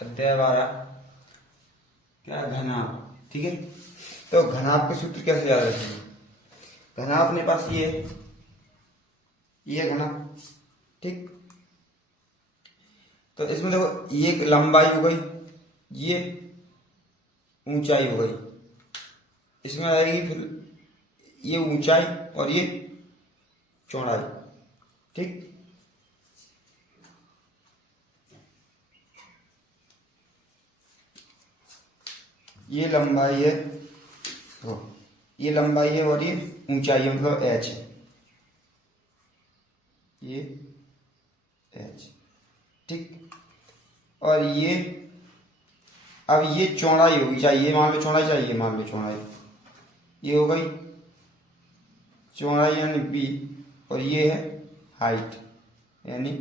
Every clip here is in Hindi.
अध्याय 12 क्या घनाभ। ठीक है, तो घनाभ के सूत्र कैसे याद रखेंगे। घनाभ अपने पास ये घनाभ। ठीक, तो इसमें देखो ये लंबाई हो गई, ये ऊंचाई हो गई, इसमें आएगी फिर ये ऊंचाई और ये चौड़ाई। ठीक, ये लंबाई है, तो ये लंबाई है और ये ऊंचाई है, मतलब h है, ये h। ठीक, और ये अब ये चौड़ाई होगी, चाहिए मान लो चौड़ाई, चाहिए मान लो चौड़ाई, ये हो गई चौड़ाई यानी b, और ये है हाइट यानी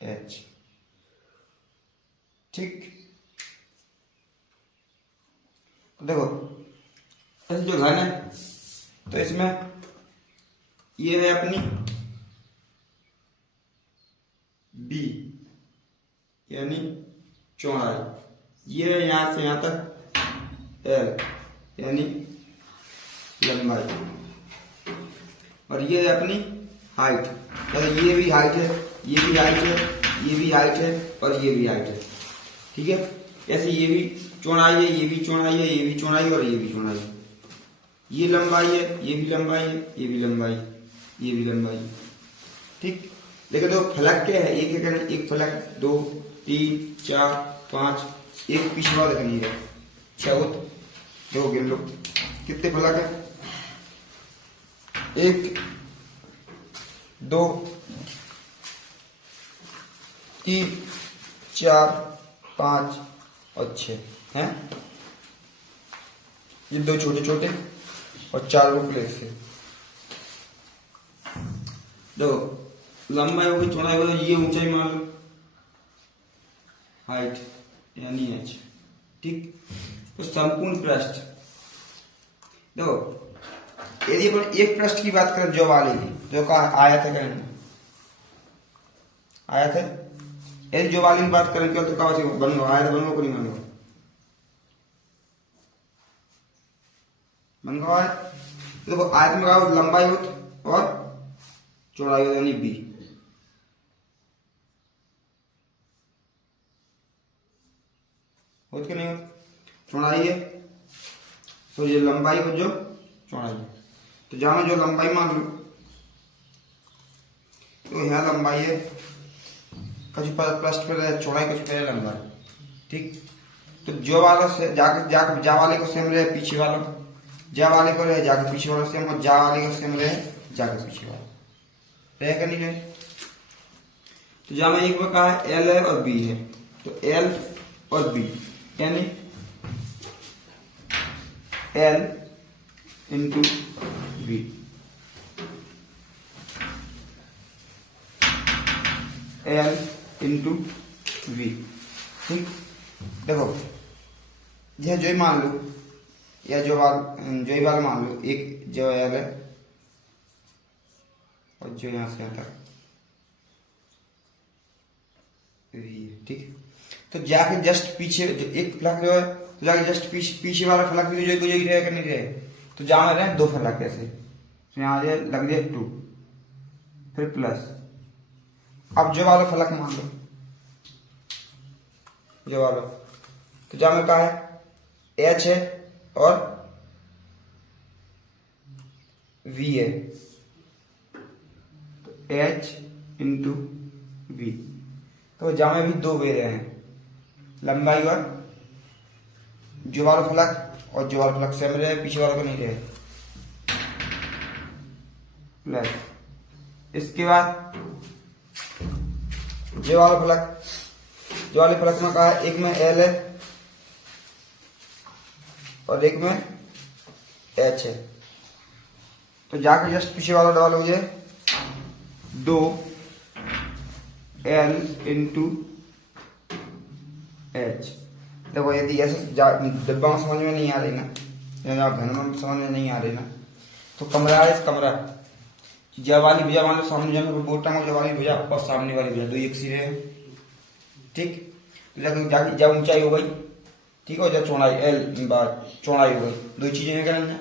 h। ठीक, तो देखो जो घन है तो इसमें ये है अपनी b यानी चौड़ाई, ये है यहां से यहां तक l यानी लंबाई, और ये है अपनी हाइट, मतलब ये भी हाइट है, ये भी हाइट है, ये भी हाइट है और ये भी हाइट है। ठीक है, ऐसे ये भी चौड़ाई है, ये भी चौड़ाई है, ये भी चौड़ाई और ये भी चौड़ाई, ये लंबाई है, ये भी लंबाई है, ये भी लंबाई, ये भी लंबाई। ठीक, लेकिन तो फलक क्या है, एक है, एक फलक, 2 3 4 5, एक पीछे वाला देखनी है 6, देखो गिन लो कितने फलक है, 1 2 3 4 5 और 6 हैं, ये 2 छोटे छोटे और 4 रुपये से। देखो लंबाई होगी, चौड़ाई होगी, ये ऊंचाई मान लो हाइट यानी h। ठीक, तो संपूर्ण पृष्ठ, देखो यदि अपन एक पृष्ठ की बात करें जो वाले की, जो का आयत है, करेंगे आयत है, यदि जो वाले की बात करें तो का बन गया आयत, बन गया को नहीं बन गया, बन गया है। देखो आयत में का लंबाई होती और चौड़ाई होती यानी b, होती कि नहीं होती, चौड़ाई है तो ये लंबाई हो जो चौड़ाई है, तो जहां जो लंबाई मान लो तो यहाँ लंबाई है, कुछ पृष्ठ पर चौड़ाई, कुछ पर लंबाई। ठीक, तो जो वाला से जाके जा वाले को सेम रहे पीछे वाला, जा वाले को रहे जाके पीछे वाला सेम, और जा वाले को सेम रहे जाके पीछे वाला, रहे कि नहीं रहे। तो जहां में एक में कहा है L है और B है, तो L और B यानी L into B, L into V। ठीक, देखो यह जो ही मान लो, या जो ही वाला मान लो, एक जो L है और जो यहां से यहाँ तक V है। ठीक, तो जाके जस्ट पीछे जो एक फलक जो है, तो जाके जस्ट पीछे वाला फलक भी जो रहे कि नहीं रहे, तो जहां रहे 2 फलक ऐसे, तो यहाँ लग जाए 2 फिर प्लस। अब जो वाला फलक मान लो, जो वाला, तो जहां में कहा है h है और v है, तो h इंटू v, तो जहां में भी 2 वेरे हैं, लंबाई और जो वाला फलक, और जो वाला फलक सेम रहे, पीछे वाला को नहीं रहे, प्लस। इसके बाद जो वाला फलक, जो वाले फलक में कहा है एक में L है और एक में H है, तो जाके जस्ट पीछे वाला डबल हो जाए 2 L इंटू H। देखो यदि ऐसे डिब्बा में समझ में नहीं आ रही ना, या आप घर में समझ में नहीं आ रही ना, तो कमरा है, इस कमरा जब वाली भुजा मान लो सामने, बोलता हूँ जब वाली भुजा और सामने वाली भुजा 2 एक सिरे हैं। ठीक, जब ऊंचाई हो गई, ठीक है, जब चौड़ाई चौड़ाई हो गई, दो चीजें हैं क्या ना,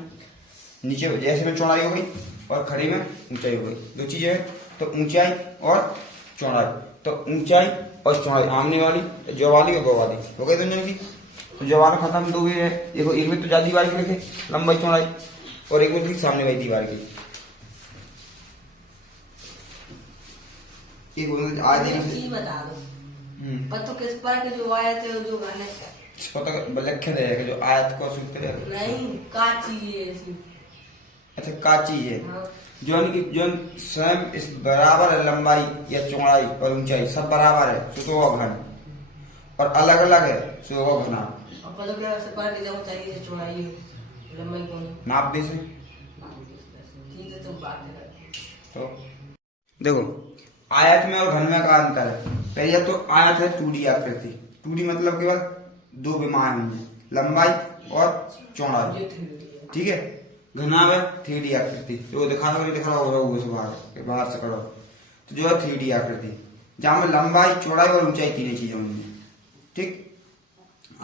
नीचे जैसे में चौड़ाई हो गई और खड़ी में ऊंचाई हो गई, दो चीजें हैं। तो ऊंचाई और चौड़ाई, तो ऊंचाई और चौड़ाई आमने वाली, जो वाली और वो वाली हो गई दोनों की। तो जो वाला खत्म दो है, देखो एक में तो जा दीवार की लिखे लंबाई चौड़ाई, और एक में सामने वाली दीवार की, एक आधे बता दो पत्तों किस पर के जो आयत है जो गाने पता लखे रहेगा जो आयत को सूत्र है नहीं काची है इसमें। अच्छा काची है, हाँ। जो स्वयं इस बराबर है, लंबाई या चौड़ाई और ऊंचाई सब बराबर है, सो वो घन, और अलग अलग है सो वो घना। और पता क्या से पर के जो चाहिए चौड़ाई लंबाई कौन नाप दे से ठीक है, तुम बात कर। तो देखो आयत में और घन में का अंतर है। पहले तो आयत है 2D आकृति, 2D मतलब केवल दो विमान हैं, लंबाई और चौड़ाई, ठीक है। घना है 3D आकृति, जो दिखा रहा होगा वो बाहर से करो, तो जो है 3D आकृति, जहां में लंबाई चौड़ाई और ऊंचाई तीनों चीजें होंगी, ठीक।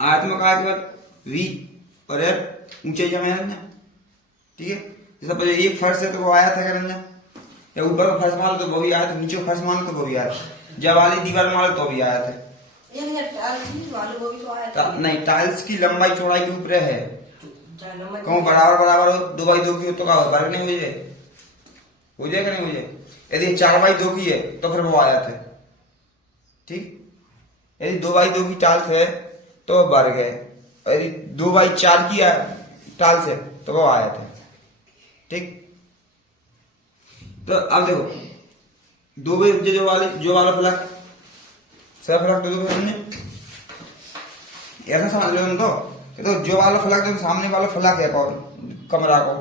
आयत में कहा केवल V और L ऊंचाई जमे है, ठीक है। जैसे पहले एक फर्श है तो वो आयत है करना, या ऊपर का फर्श मान लो तो वो भी आयत है, नीचे फर्श मान लो तो वो भी आयत है, जब वाली दीवार मान लो तो भी आयत है। नहीं टाइल्स की लंबाई चौड़ाई के ऊपर है, कहूँ बराबर बराबर हो 2x2 की हो तो का फर्क नहीं हो जाए, हो जाएगा नहीं हो जाए। यदि 4x2 की है तो फिर वो आयत है, ठीक। यदि 2x2 की टाइल्स है तो वर्ग है, और यदि 2x4 की टाइल्स है तो वो आयत है, ठीक। तो अब देखो जो वाला फलक सब फलक दो हमने ऐसा समझ लो तो जो वाला फलक जो सामने वाला फलक है और कमरा को,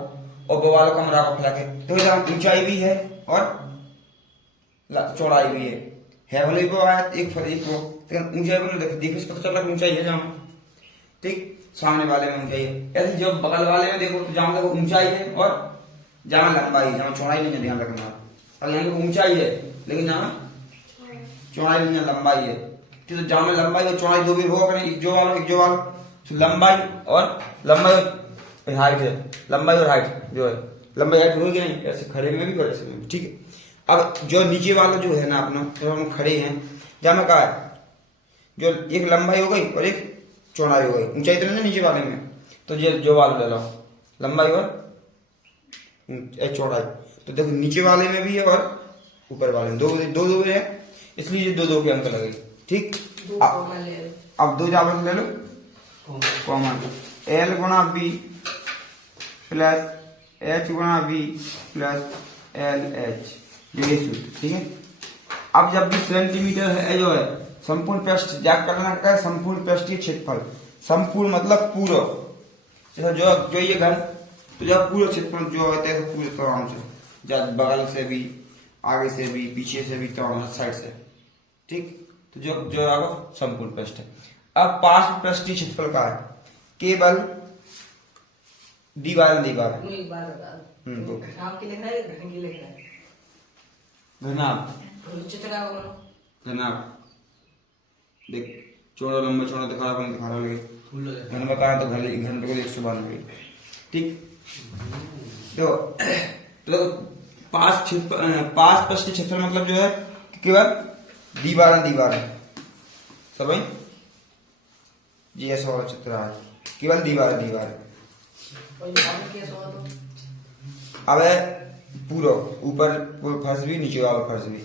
और वो वाला कमरा का फलक है, तो जहाँ ऊंचाई भी है और चौड़ाई भी है भले को आयत एक फलक को, लेकिन ऊंचाई को देखो इसका चल रहा ऊंचाई है जहाँ, ठीक। सामने वाले में ऊंचाई है, ऐसे जो बगल वाले में देखो तो जहाँ देखो ऊंचाई है और जहाँ लंबाई, जहाँ चौड़ाई नहीं है, ध्यान रखना। अब यहाँ पे ऊंचाई है लेकिन जहाँ चौड़ाई नहीं है, लंबाई है, ठीक। तो जहाँ में लंबाई और चौड़ाई दो भी होगा एक जो वाला तो लंबाई और हाइट है, लंबाई और हाइट जो है, लंबाई हाइट होगी नहीं, ऐसे खड़े में भी और ऐसे में, ठीक है। अब जो नीचे वाला जो है ना अपना, जो हम खड़े हैं, जहाँ में कहा है जो एक लंबाई हो गई और एक चौड़ाई हो गई, ऊंचाई तो नहीं नीचे वाले में, तो जो वाला ले लो लंबाई और चौड़ाई, तो देखो नीचे वाले में भी है और ऊपर वाले में दो है, इसलिए ये दो के अंक लगे, ठीक। अब दो जावर ले लो कॉमन, L गुणा B प्लस H गुणा B प्लस LH, ये सूत्र, ठीक है। अब जब भी सेंटीमीटर है जो है संपूर्ण पृष्ठ ज्ञात करना का है, संपूर्ण पृष्ठीय क्षेत्रफल, संपूर्ण मतलब पूरा, जैसे जो ये घन, तो जब पूरा क्षेत्रफल जो है पूरे तमाम से, जब बगल से भी, आगे से भी, पीछे से भी, तमाम साइड से, ठीक। तो जो आगे संपूर्ण पृष्ठ है। अब पार्श्व पृष्ठीय क्षेत्रफल का है केवल दीवार एक बार बता दो नाम की लिखना है घन की लिखना है, घनाभ देख चौड़ा लंबा चौड़ा दिखा रहा लगे, घन बताया तो घन को 192, ठीक। तो पास पृष्ठीय क्षेत्रफल मतलब जो है केवल दीवार सब जी ऐसा वाला चित्र है, केवल दीवार अब है पूरा ऊपर फर्श भी, नीचे वाला फर्श भी,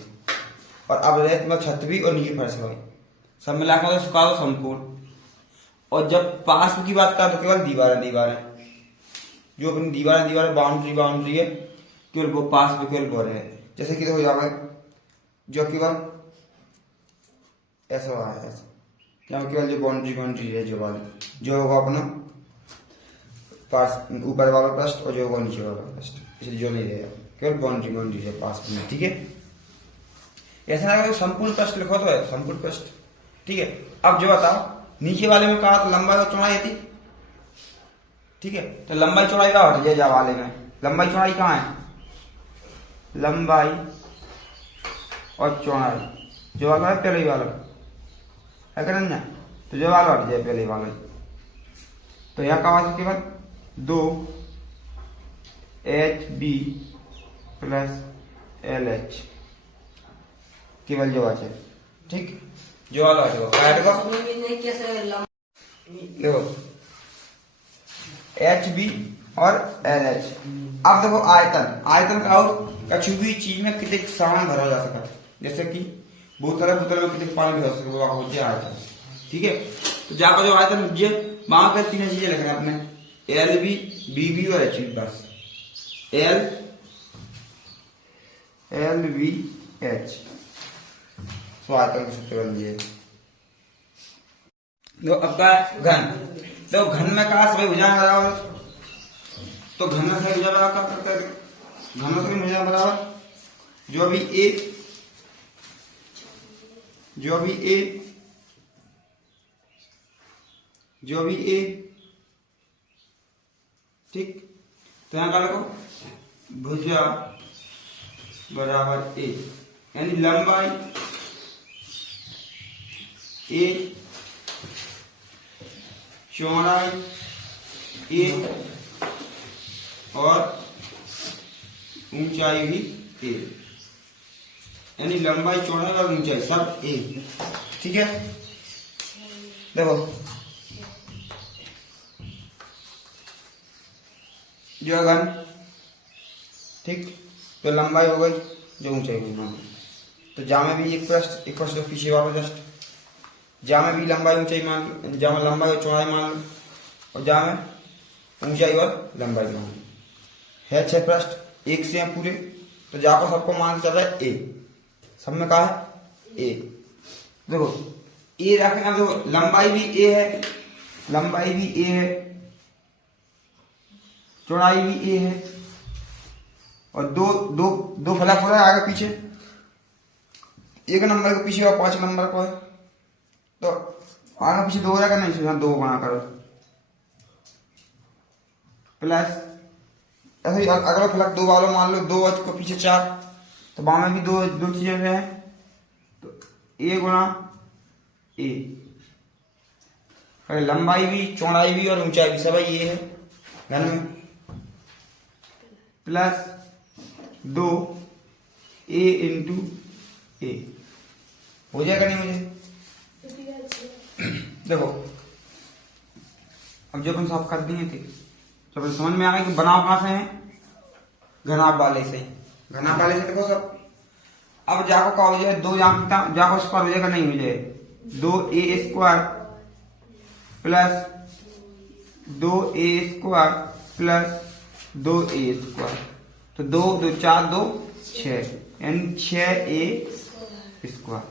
और अब रहे छत भी और नीचे फर्श भी, सब मिलाकर उसका संपूर्ण। और जब पास की बात करें तो केवल दीवार है, जो अपनी दीवार बाउंड्री है, केवल वो पास में केवल वो है। जैसे कि देखो यहाँ जो केवल ऐसा हुआ है, ऐसा यहाँ केवल जो बाउंड्री है, जो होगा अपना पास ऊपर वाला पृष्ठ और जो होगा नीचे वाला पृष्ठ, इसलिए जो नहीं रहेगा केवल बाउंड्री है पास में, ठीक है। ऐसा है संपूर्ण पृष्ठ लिखो तो है संपूर्ण पृष्ठ, ठीक है। अब जो बताओ नीचे वाले में कहा तो लंबाई और चौड़ाई थी, ठीक है। तो लंबाई चौड़ाई का हट जाए वाले में, लंबाई चौड़ाई कहाँ है, लंबाई और चौड़ाई जो वाला है पहले वाला है, क्या करना तो जो वाला हट जाए पहले वाला, तो यहाँ का आवाज केवल 2HB प्लस LH केवल जो बचे, ठीक। जो वाला हटेगा समझ में नहीं कैसे देखो HB और LH। अब देखो आयतन का और कछु भी चीज में कितने सामान भरा जा सकता है, जैसे कि बोतल में कितने पानी भर सकते हो आयतन, ठीक है। तो जाकर जो आयतन मुझे वहां पर तीन चीजें लिखना अपने, LB, BB और HB, बस LVH। तो आयतन के सूत्र बन दिए। तो अब का घन, तो घन में कहा सभी भुजाएं बराबर, तो घन में सभी भुजा बराबर क्या करते हैं, घन में सभी भुजाएं बराबर जो भी ए ठीक। तो यहाँ का देखो भुजा बराबर ए, यानी लंबाई ए, चौड़ाई ए और ऊंचाई भी ए, यानी लंबाई चौड़ाई और ऊंचाई सब ए, ठीक है। देखो जो घन, ठीक, तो लंबाई हो गई, जो ऊंचाई हुई मान, तो जा में भी एक प्रश्न पीछे वाला जस्ट, जा में भी लंबाई ऊंचाई मान, जा में लंबाई और चौड़ाई मान लो, और जा में ऊंचाई और लंबाई मान लो। है 6 प्रश्न, एक से हैं पूरे, तो जा को सबको मान चल रहा है ए, सब में कहा है ए। देखो ए रखना, देखो लंबाई भी ए है, चौड़ाई भी ए है, और दो फलक हो रहा है आगे पीछे, 1 नंबर के पीछे और 5 नंबर को है, तो आगे पीछे 2 हो जाएगा, नहीं यहाँ 2 बना करो प्लस, ऐसे ही अगला फलक 2 वालों मान लो, 2 को पीछे 4, तो बाम में भी दो चीजें हैं, तो ए गुणा ए, लंबाई भी चौड़ाई भी और ऊंचाई भी सब ये है घन में, प्लस 2A इंटू ए, हो जाएगा नहीं मुझे। देखो अब जब हम साफ कर दिए थे, जब समझ में आ गया कि बनाव कहां से है, घनाभ वाले से, देखो सब। अब जाको का हो जाए 2 जाको स्क्वायर हो जाएगा, नहीं हो जाए 2A square plus 2A square plus 2A square, तो 2 2 4 2 6, यानी 6A स्क्वायर।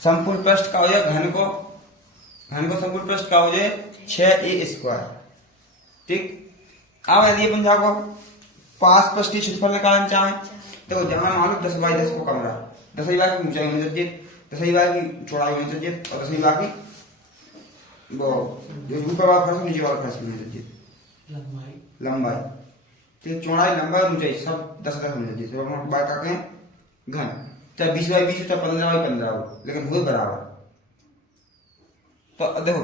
संपूर्ण पृष्ठ का हो जाए घन को संपूर्ण पृष्ठ का हो जाए 6A स्क्वायर, ठीक। अब यदि अपन जाको पास पृष्ठीय क्षेत्रफल निकालना चाहे, तो जहां मान लो 10x10 को कमरा, 10 की ऊंचाई होनी चाहिए, 10 की चौड़ाई होनी चाहिए, और 10 की वो ऊपर वाला फर्श नीचे वाला फर्श होना चाहिए, लंबाई, ठीक, चौड़ाई लंबाई ऊंचाई सब 10 होनी चाहिए, तो हम बात करते हैं घन, चाहे 20x20 चाहे 15x15 हो, लेकिन हुए बराबर। तो देखो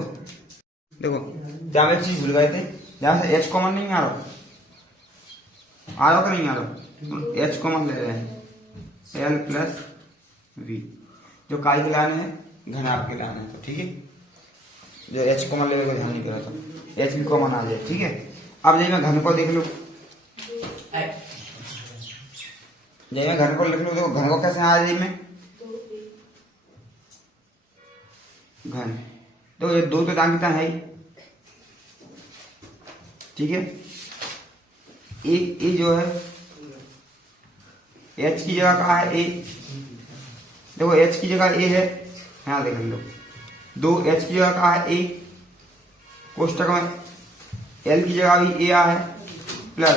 जहां एक चीज भूल गए थे, जहां से h कॉमन नहीं आ रहा कि नहीं आ रहा, h कॉमन ले रहे हैं, l प्लस v, जो काय के लाने हैं घनाभ के लाने हैं, तो ठीक है, जो h कॉमन लेने को ध्यान नहीं करा था, h भी कॉमन आ जाए, ठीक है। अब जब मैं घन को देख लो, देखो घन को कैसे आ जाए में घन, तो ये 2 तो दांगिता है, ठीक है। एक ए जो है h की जगह कहा है a, देखो h की जगह a है, यहाँ देख लो 2h की जगह कहा है a, कोष्टक में l की जगह भी a है, प्लस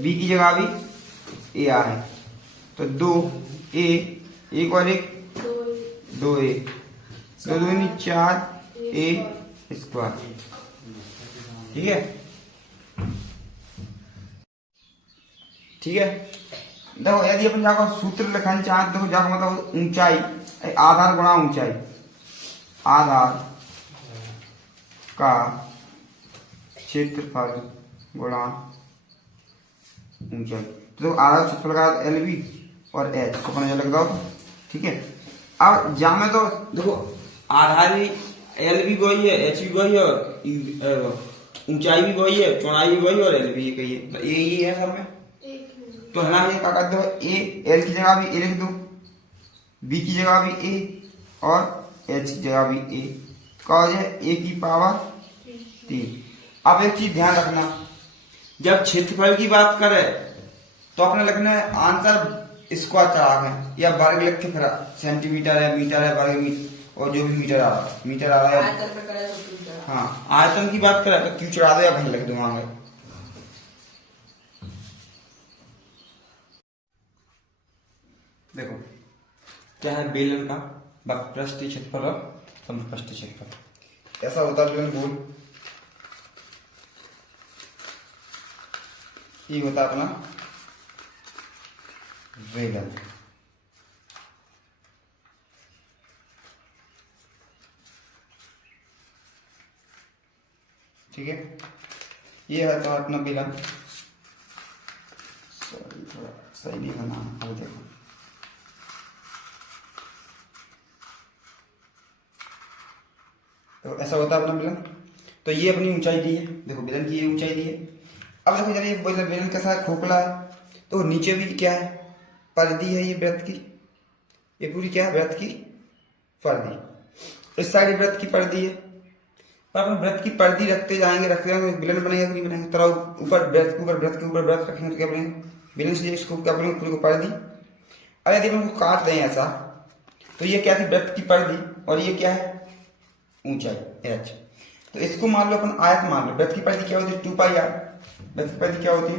b की जगह भी a है, तो 2a, 1 और 1 2a, 2 दूनी 4a स्क्वायर, ठीक है। देखो यदि अपन जाकर सूत्र लिखना चाहते, देखो जाकर मतलब ऊंचाई, आधार गुणा ऊंचाई, आधार का क्षेत्रफल गुणा ऊंचाई। तो आधा क्षेत्रफल का LB और H को अपने लग दो, ठीक है। अब जामे तो देखो आधा भी LB वही है, H भी वही है और ऊंचाई भी वही है, चौड़ाई भी वही और L भी एक ही है, मतलब यही है सब में। तो है ना, ये क्या करते हो, A L की जगह भी A लिख दो, B की जगह भी A और H की जगह भी A, क्या हो जाए A की पावर 3। अब एक चीज ध्यान रखना, जब क्षेत्रफल की बात करें तो अपने लिखना है आंसर स्क्वायर चढ़ा है या वर्ग लिख के, फिर सेंटीमीटर है, मीटर है, वर्ग मीटर और जो भी मीटर आ रहा है। आयतन पे करे तो क्यों चढ़ा? हाँ, आयतन की बात करें तो क्यों चढ़ा दो या भाई लिख दो वहां पे। देखो क्या है, बेलन का वक्रपृष्ठीय क्षेत्रफल और समपृष्ठीय क्षेत्रफल ऐसा होता है। बेलन गोल ये होता है अपना बेलन, ठीक है। ये है तो अपना बेलन, थोड़ा सही नहीं बना, अब देखो तो ऐसा होता है अपना बेलन। तो ये अपनी ऊंचाई दी है, देखो बेलन की ये ऊंचाई दी है। अब देखो जरा ये बेलन कैसा है, खोखला है, तो नीचे भी क्या है, परिधि है ये वृत्त की, ये पूरी क्या है वृत्त की परिधि, इस साइड वृत्त की परिधि है। तो अपन वृत्त की परिधि रखते जाएंगे बेलन बनेगा कि नहीं बनेगा, तरह ऊपर वृत्त के ऊपर वृत्त के ऊपर वृत्त रखेंगे तो क्या बनेगा बेलन से इसको क्या बनेगा पूरी को परिधि। अब यदि हम इसको काट दें ऐसा, तो ये क्या थी वृत्त की परिधि और ये क्या है ऊंचाई H। तो इसको मान लो अपन आयत मान लो, वृत्त की परिधि क्या होती है 2 पाई r, वृत्त की परिधि क्या होती है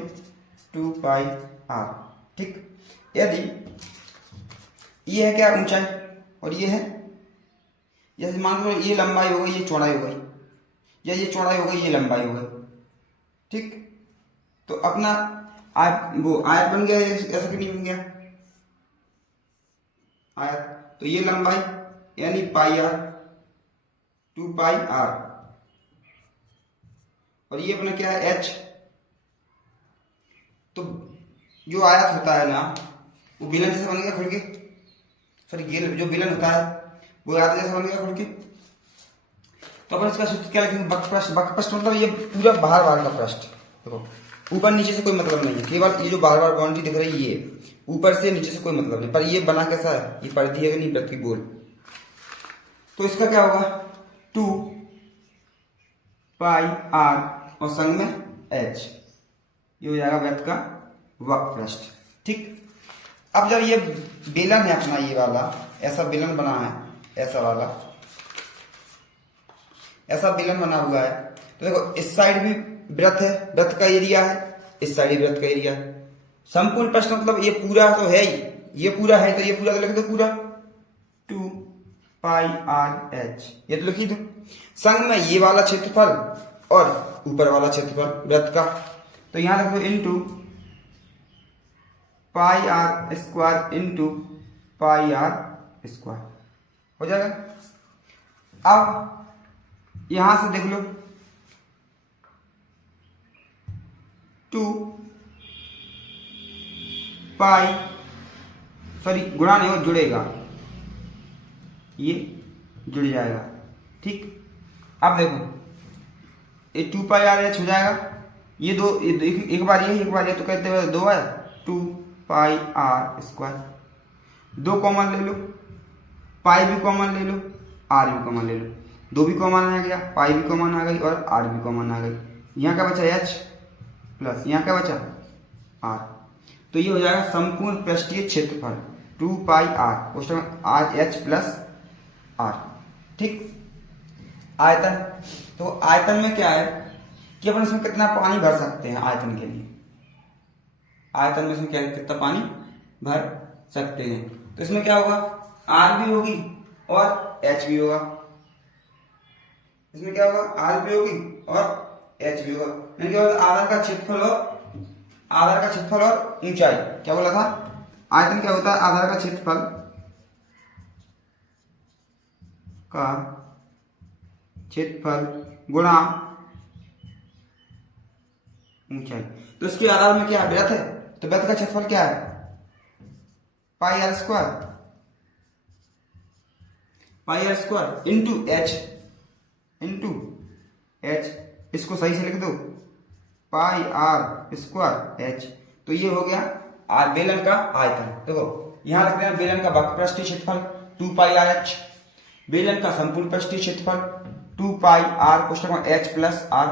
2 पाई r, ठीक। यदि ये है क्या ऊंचाई और ये है, जैसे मान लो ये लंबाई हो गई, ये चौड़ाई हो गई, या ये चौड़ाई हो गई, ये लंबाई हो गई, ठीक। तो अपना आयत बन गया, ऐसा क्यों नहीं बन गया आयत। तो ये लंबाई यानी पाई r, 2 पाई r, और ये अपना क्या है H। तो जो आयत होता है ना वो बेलन जैसा बन गया खुल के, सॉरी ये जो बेलन होता है वो आयत जैसा बन गया खुल के। तो अपन इसका सूत्र क्या लिखेंगे, वक्रपृष्ठ। वक्रपृष्ठ मतलब ये पूरा बाहर बाहर का पृष्ठ, देखो ऊपर नीचे से कोई मतलब नहीं है, केवल ये जो बाहर बाहर बाउंड्री दिख रही है ये ऊपर से नीचे से कोई मतलब नहीं, पर ये बना कैसा है, ये परिधि है नहीं वृत्त की गोल। तो इसका क्या होगा 2 पाई r और संग में H, ये हो जाएगा वृत्त का वक्रपृष्ठ, ठीक। अब जब ये बेलन है अपना ये वाला, ऐसा बेलन बना है, ऐसा वाला ऐसा बेलन बना हुआ है, तो देखो इस साइड भी वृत्त है, वृत्त का एरिया है, इस साइड भी वृत्त का एरिया है। संपूर्ण प्रश्न मतलब ये पूरा तो है ही, ये पूरा है तो ये पूरा तो लिख दो पूरा 2 पाई r H, ये तो लिखी दो। संग में ये वाला क्षेत्रफल और ऊपर वाला क्षेत्रफल वृत्त का, तो यहां लिख दो इनटू पाई r स्क्वायर इनटू पाई r स्क्वायर, हो जाएगा। अब यहां से देख लो 2 पाई, सॉरी गुणा नहीं हो, जुड़ेगा, ये जुड़ जाएगा, ठीक। अब देखो ये 2 पाई r H हो जाएगा, ये दो एक बार ये एक बार ये, तो कहते हैं 2 है 2 पाई r स्क्वायर, 2 कॉमन ले लो, पाई भी कॉमन ले लो, r भी कॉमन ले लो, 2 भी कॉमन आ गया, पाई भी कॉमन आ गई और r भी कॉमन आ गई। यहाँ का बचा H प्लस यहाँ का बचा r, तो ये हो जाएगा संपूर्ण पृष्ठीय क्षेत्रफल 2 पाई r, उस टाइम H प्लस r, ठीक। आयतन, तो आयतन में क्या है कि अपन इसमें कितना पानी भर सकते हैं, आयतन के लिए आयतन में इसमें क्या है कितना पानी भर सकते हैं। तो इसमें क्या होगा r भी होगी और H भी होगा, इसमें क्या होगा r भी होगी और H भी होगा, यानी क्या होगा आधार का क्षेत्रफल और ऊंचाई। क्या बोला था, आयतन क्या होता है आधार का क्षेत्रफल गुणा ऊंचाई। तो इसके आधार में क्या है, वृत्त है, तो वृत्त का क्षेत्रफल क्या है, पाई आर स्क्वायर इंटू एच, इसको सही से लिख दो, पाई आर स्क्वायर एच। तो ये हो गया बेलन का आयतन। देखो यहां लिख देना बेलन का वक्रपृष्ठीय क्षेत्रफल 2 पाई आर एच, बेलन का संपूर्ण पृष्ठीय क्षेत्रफल 2 पाई आर कोष्ठक एच प्लस आर,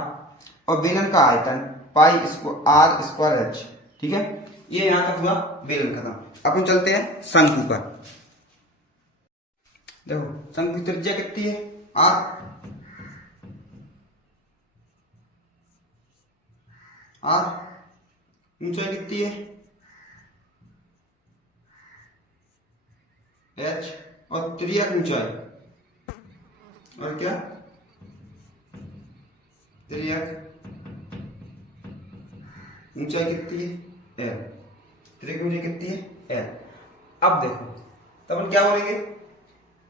और बेलन का आयतन पाई आर स्क्वायर एच। ठीक है, ये यहां तक हुआ बेलन खत्म। अपन चलते हैं शंकु पर। देखो शंकु की त्रिज्या कितनी है, आर ऊंचाई कितनी है, एच, और त्रिज्या ऊंचाई, और क्या त्रिज्या ऊंचाई कितनी है, एल, त्रिज्या ऊंचाई कितनी है, एल। अब देखो तब हम क्या बोलेंगे,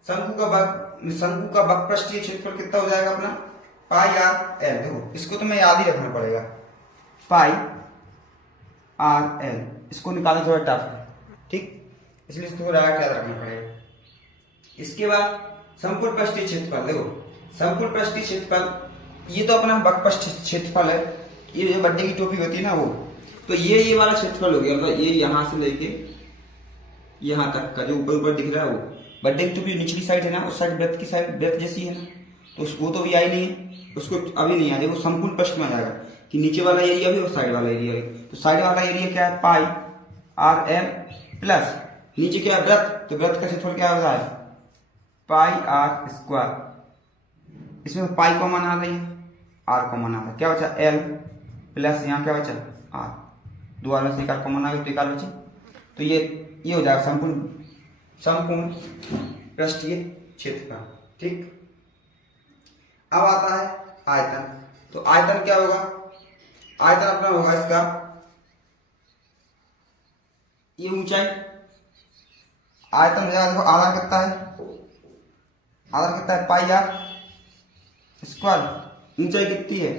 शंकु का वक्रपृष्ठीय क्षेत्रफल कितना हो जाएगा अपना, पाई आर एल। देखो इसको तो मैं याद ही रखना पड़ेगा, पाई आर एल, इसको निकालना थोड़ा टफ है, ठीक, इसलिए इसको डायरेक्ट याद रखना पड़ेगा। इसके बाद संपूर्ण पृष्ठीय क्षेत्रफल, देखो संपूर्ण पृष्ठीय क्षेत्रफल ये तो अपना वक्रपृष्ठीय क्षेत्रफल है, ये जो बर्थडे की टोपी होती है ना वो, तो ये वाला क्षेत्रफल हो गया, मतलब ये यहां से लेके यहां तक का जो ऊपर ऊपर दिख रहा है वो बर्थडे की टोपी निचली साइड है ना, उस साइड वृत्त की साइड वृत्त जैसी है ना, तो वो तो अभी आई नहीं है, उसको अभी नहीं आएगा, वो संपूर्ण पृष्ठ में आ जाएगा कि नीचे वाला एरिया भी और साइड वाला एरिया भी। तो साइड वाला एरिया क्या है, पाई आर एल प्लस नीचे क्या है वृत्त, तो वृत्त का क्षेत्रफल क्या होता है, पाई आर स्क्वायर। इसमें पाई कॉमन आ रही है, आर कॉमन आ रहा है, क्या बचा एल प्लस यहाँ क्या बचा आर, दो आर में से एक आर कॉमन आ गया तो एक आर बची। तो ये हो जाएगा संपूर्ण पृष्ठीय क्षेत्रफल। ठीक, अब आता है आयतन। तो आयतन क्या होगा, आयतन अपना होगा इसका ये ऊंचाई, आयतन हो जाएगा, देखो आधार कितना है, पाई आर स्क्वायर, ऊंचाई कितनी है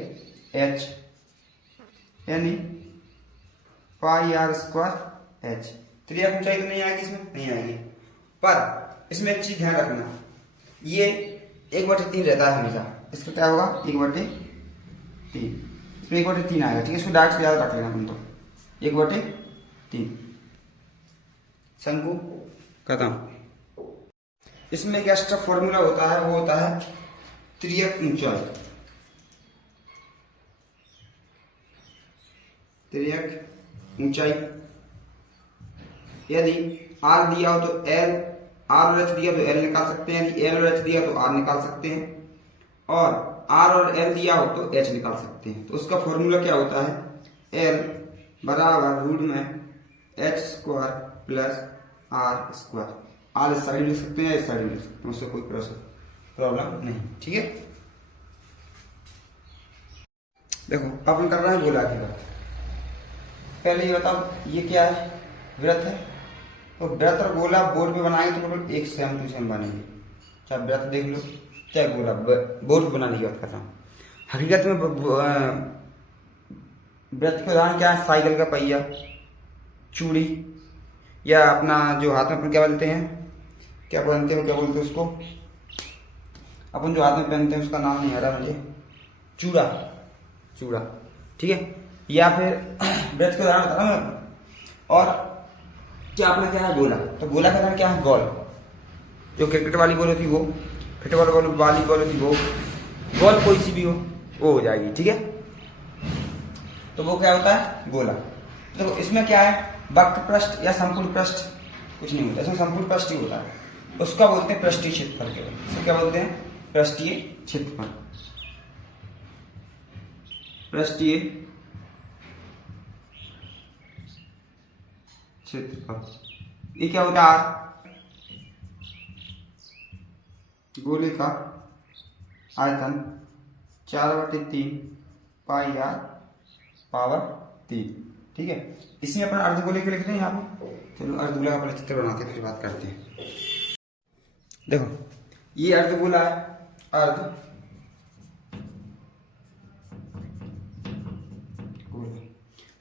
एच, यानी पाई आर स्क्वायर एच। त्रिज्या ऊंचाई तो नहीं आएगी, इसमें नहीं आएगी, पर इसमें एक चीज ध्यान रखना, ये 1/3 रहता है हमेशा, इसका क्या होगा 1/3, इसमें 1/3 आएगा, ठीक है, इसको डायरेक्ट याद रख लेना तुम तो 1/3। शंकु खत्म। इसमें एक एक्स्ट्रा फॉर्मूला होता है, वो होता है त्रिज्यक ऊंचाई, त्रिज्यक ऊंचाई। यदि आर दिया हो तो एल, आर और एच दिया तो एल निकाल सकते हैं, यदि एल और एच दिया तो आर निकाल सकते हैं, और आर और एल दिया हो तो एच निकाल सकते हैं। तो उसका फॉर्मूला क्या होता है, एल बराबर रूट में H square plus R square. R इस साइड लिख सकते हैं, इस साइड लिख सकते हैं, उससे कोई प्रॉब्लम नहीं, ठीक है। देखो अपन कर रहे हैं गोला की बात। पहले ये बताओ ये क्या है, वृत्त है, तो वृत्त और गोला बोर्ड पे बनाएंगे तो बिल्कुल एक सेम टू सेम बनेंगे, चाहे वृत्त देख लो चाहे गोला, बोर्ड पे बनाने की बात करता हूँ। हकीकत में वृत्त का उदाहरण क्या है, साइकिल का पहिया, चूड़ी, या अपना जो हाथ में अपन क्या बोलते हैं, क्या बोलते हैं उसको, अपन जो हाथ में पहनते हैं उसका नाम नहीं आ रहा मुझे, चूड़ा, ठीक है। या फिर वृत्त का उदाहरण बता रहा हूँ। और क्या अपना क्या है गोला, तो गोला का उदाहरण क्या है, बॉल, जो क्रिकेट वाली बॉल होती वो, फुटबॉल वाली बॉल होती वो, बॉल कोई सी भी वो हो जाएगी, ठीक है। तो वो क्या होता है गोला। तो इसमें क्या है, वक्रपृष्ठ या संपूर्ण पृष्ठ कुछ नहीं होता, इसमें संपूर्ण पृष्ठ ही होता है, उसका बोलते हैं पृष्ठीय क्षेत्रफल। केवल इसको क्या बोलते हैं, पृष्ठीय क्षेत्रफल, पृष्ठीय क्षेत्रफल। ये क्या होता है, आर, गोले का आयतन 4/3 पाई आर पावर 3, ठीक है। इसमें अपन अर्धगोले के लिखते हैं यहाँ पे, चलो अर्धगोला का पहले चित्र बनाते हैं फिर बात करते हैं। देखो ये अर्धगोला है,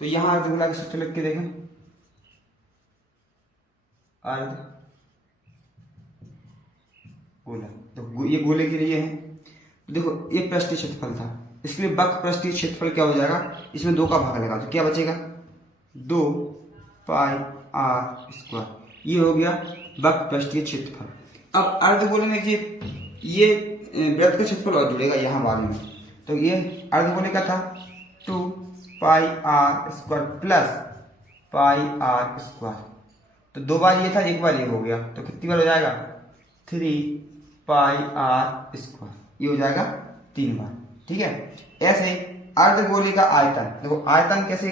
तो यहाँ अर्धगोला के सूत्र लिख के देखें, अर्धगोला, तो ये गोले के लिए है। देखो ये पृष्ठीय क्षेत्रफल था, इसके लिए वक्र पृष्ठीय क्षेत्रफल क्या हो जाएगा, इसमें 2 का भाग लगा तो क्या बचेगा, 2 पाई आर स्क्वायर। ये हो गया वक्र पृष्ठीय क्षेत्रफल। अब अर्धगोले में ये वृत्त का क्षेत्रफल और जुड़ेगा यहाँ बाद में, तो ये अर्धगोले का था 2 pi R square plus pi R square, तो 2 बार ये था, 1 बार ये हो गया, तो कितनी बार हो जाएगा, 3 पाई आर स्क्वायर, ये हो जाएगा 3 बार। ठीक है, ऐसे अर्धगोले का आयतन, देखो आयतन कैसे,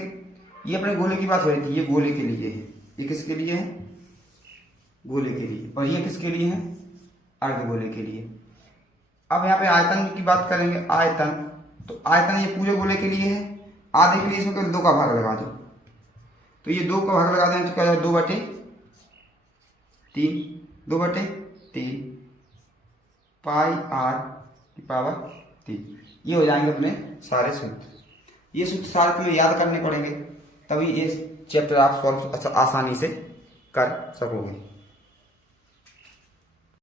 ये अपने गोले की बात हो रही थी, ये गोले के लिए है, ये किसके लिए है, गोले के लिए, और ये किसके लिए है, अर्धगोले के लिए। अब यहाँ पे आयतन की बात करेंगे, आयतन, तो आयतन ये पूरे गोले के लिए है, आधे के लिए इसमें केवल 2 का भाग लगा दो, तो ये 2 का भाग लगा दें तो क्या हो जाएगा, 2/3 पाई आर की पावर 3। ये हो जाएंगे अपने सारे सूत्र। ये सूत्र सारे तुम्हें याद करने पड़ेंगे, तभी ये चैप्टर आप सॉल्व आसानी से कर सकोगे।